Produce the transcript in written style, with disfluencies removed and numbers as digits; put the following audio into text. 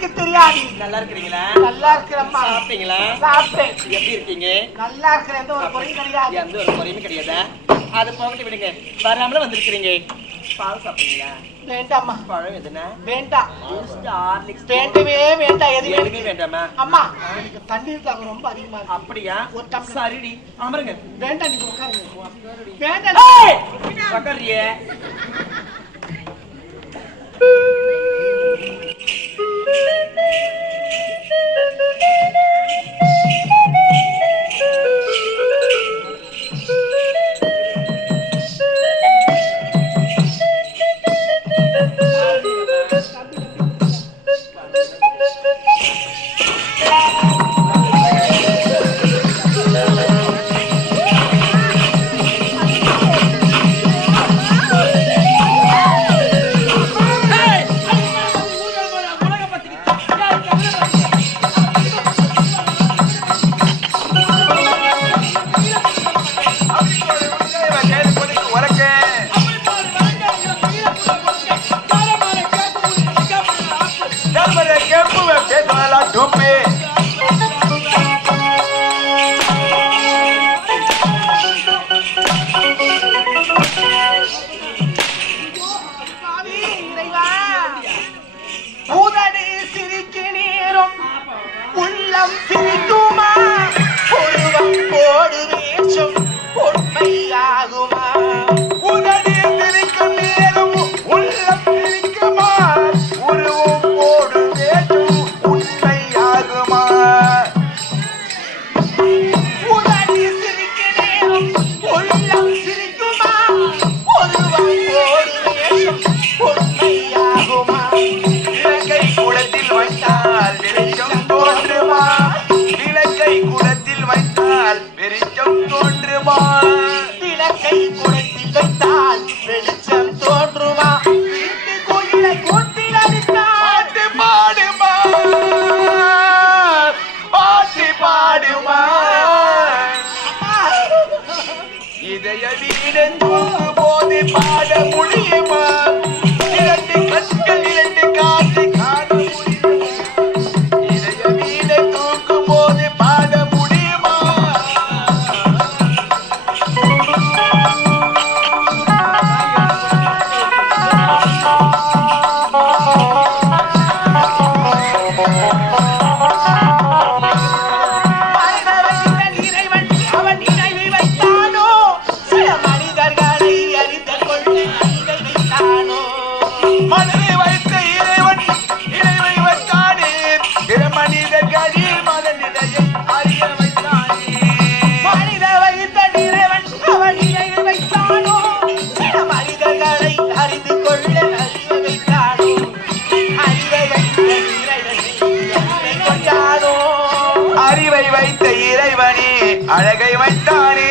எனக்கு தெரியாது. நல்லா இருக்கிறீங்களா? நல்லா இருக்கிறேம்மா. சாப்பிட்டீங்களா? சாப்பிட்டேன். எப்படி இருக்கீங்க? நல்லா இருக்கிறேன். எந்த ஒரு குறையும் கிடையாது. எந்த ஒரு குறையும் கிடையாதா? அது போகட்டு விடுங்க. வராமல வந்திருக்கிறீங்க. பால் சாப்பிட்டீங்களா? வேண்டாம்மா. பழம் எதுனா? வேண்டாம். வேண்டவே வேண்டாம். எதுவுமே வேண்டாமா? அம்மா எனக்கு தண்ணீர் தாகம் ரொம்ப அதிகமா இருக்கு. அப்படியா? சரிடி அமருங்க. வேண்டாம், நீங்க உட்காருங்க. வேண்டாம். உட்காரியே. அறிவை வைத்த இறைவனே அழகை வைத்தானே.